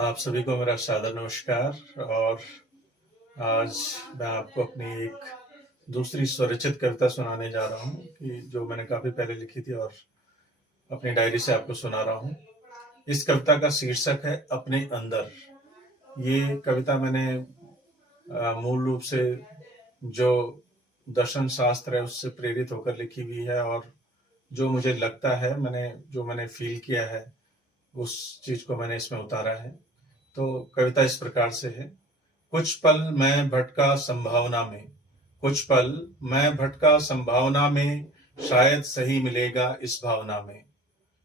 आप सभी को मेरा सादर नमस्कार। और आज मैं आपको अपनी एक दूसरी स्वरचित कविता सुनाने जा रहा हूँ कि जो मैंने काफी पहले लिखी थी और अपनी डायरी से आपको सुना रहा हूँ। इस कविता का शीर्षक है अपने अंदर। ये कविता मैंने मूल रूप से जो दर्शन शास्त्र है उससे प्रेरित होकर लिखी हुई है, और जो मुझे लगता है मैंने फील किया है उस चीज को मैंने इसमें उतारा है। तो कविता इस प्रकार से है। कुछ पल मैं भटका संभावना में, कुछ पल मैं भटका संभावना में, शायद सही मिलेगा इस भावना में,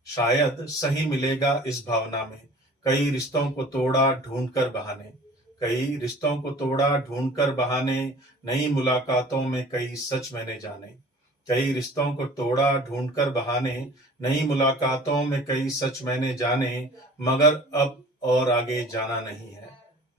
शायद सही मिलेगा इस भावना में। कई रिश्तों को तोड़ा ढूंढकर बहाने, कई रिश्तों को तोड़ा ढूंढकर बहाने, नई मुलाकातों में कई सच मैंने जाने। कई रिश्तों को तोड़ा ढूंढकर बहाने, नई मुलाकातों में कई सच मैंने जाने, मगर अब और आगे जाना नहीं है,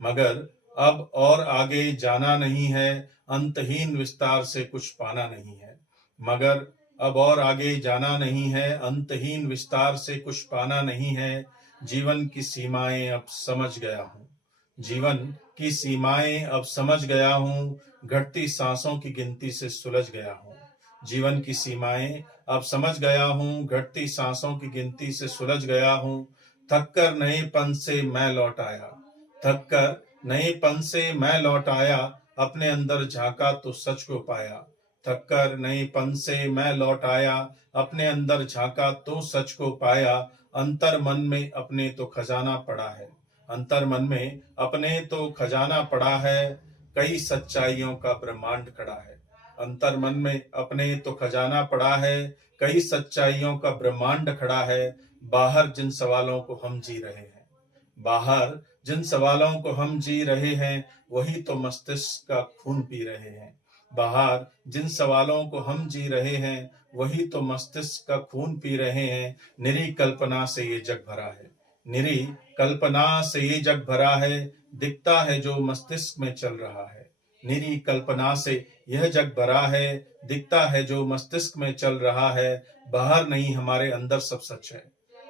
मगर अब और आगे जाना नहीं है, अंतहीन विस्तार से कुछ पाना नहीं है, मगर अब और आगे जाना नहीं है, अंतहीन विस्तार से कुछ पाना नहीं है। जीवन की सीमाएं अब समझ गया हूँ, जीवन की सीमाएं अब समझ गया हूँ, घटती सांसों की गिनती से सुलझ गया हूँ। जीवन की सीमाएं अब समझ गया हूँ, घटती सांसों की गिनती से सुलझ गया हूँ। थककर नएपन से मैं लौट आया, थककर नएपन से मैं लौट आया, अपने अंदर झांका तो सच को पाया। थककर नएपन से मैं लौट आया, अपने अंदर झांका तो सच को पाया। अंतर मन में अपने तो खजाना पड़ा है, अंतर मन में अपने तो खजाना पड़ा है, कई सच्चाइयों का ब्रह्मांड खड़ा है। अंतर मन में अपने तो खजाना पड़ा है, कई सच्चाइयों का ब्रह्मांड खड़ा है। बाहर जिन सवालों को हम जी रहे हैं, बाहर जिन सवालों को हम जी रहे हैं, वही तो मस्तिष्क का खून पी रहे हैं। बाहर जिन सवालों को हम जी रहे हैं, वही तो मस्तिष्क का खून पी रहे हैं। निरी कल्पना से ये जग भरा है, निरी कल्पना से ये जग भरा है, दिखता है जो मस्तिष्क में चल रहा है। निरी कल्पना से यह जग भरा है, दिखता है जो मस्तिष्क में चल रहा है। बाहर नहीं हमारे अंदर सब सच है,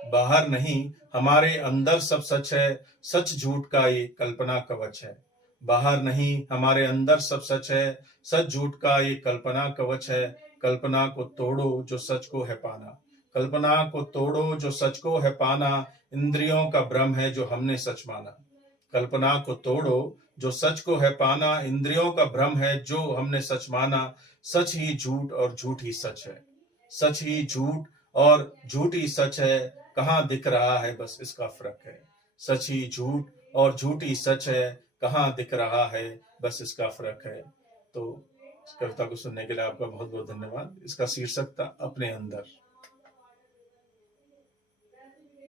बाहर नहीं हमारे अंदर सब सच है, सच झूठ का ये कल्पना कवच है। बाहर नहीं हमारे अंदर सब सच है, सच झूठ का ये कल्पना कवच है। कल्पना को तोड़ो जो सच को है पाना, कल्पना को तोड़ो जो सच को है पाना, इंद्रियों का भ्रम है जो हमने सच माना। कल्पना को तोड़ो जो सच को है पाना, इंद्रियों का भ्रम है जो हमने सच माना। सच ही झूठ और झूठ ही सच है, सच ही झूठ और झूठ ही सच है, कहाँ दिख रहा है बस इसका फर्क है। सच ही झूठ और झूठ ही सच है, कहाँ दिख रहा है बस इसका फर्क है। तो इस कविता को सुनने के लिए आपका बहुत बहुत धन्यवाद। इसका शीर्षक था अपने अंदर।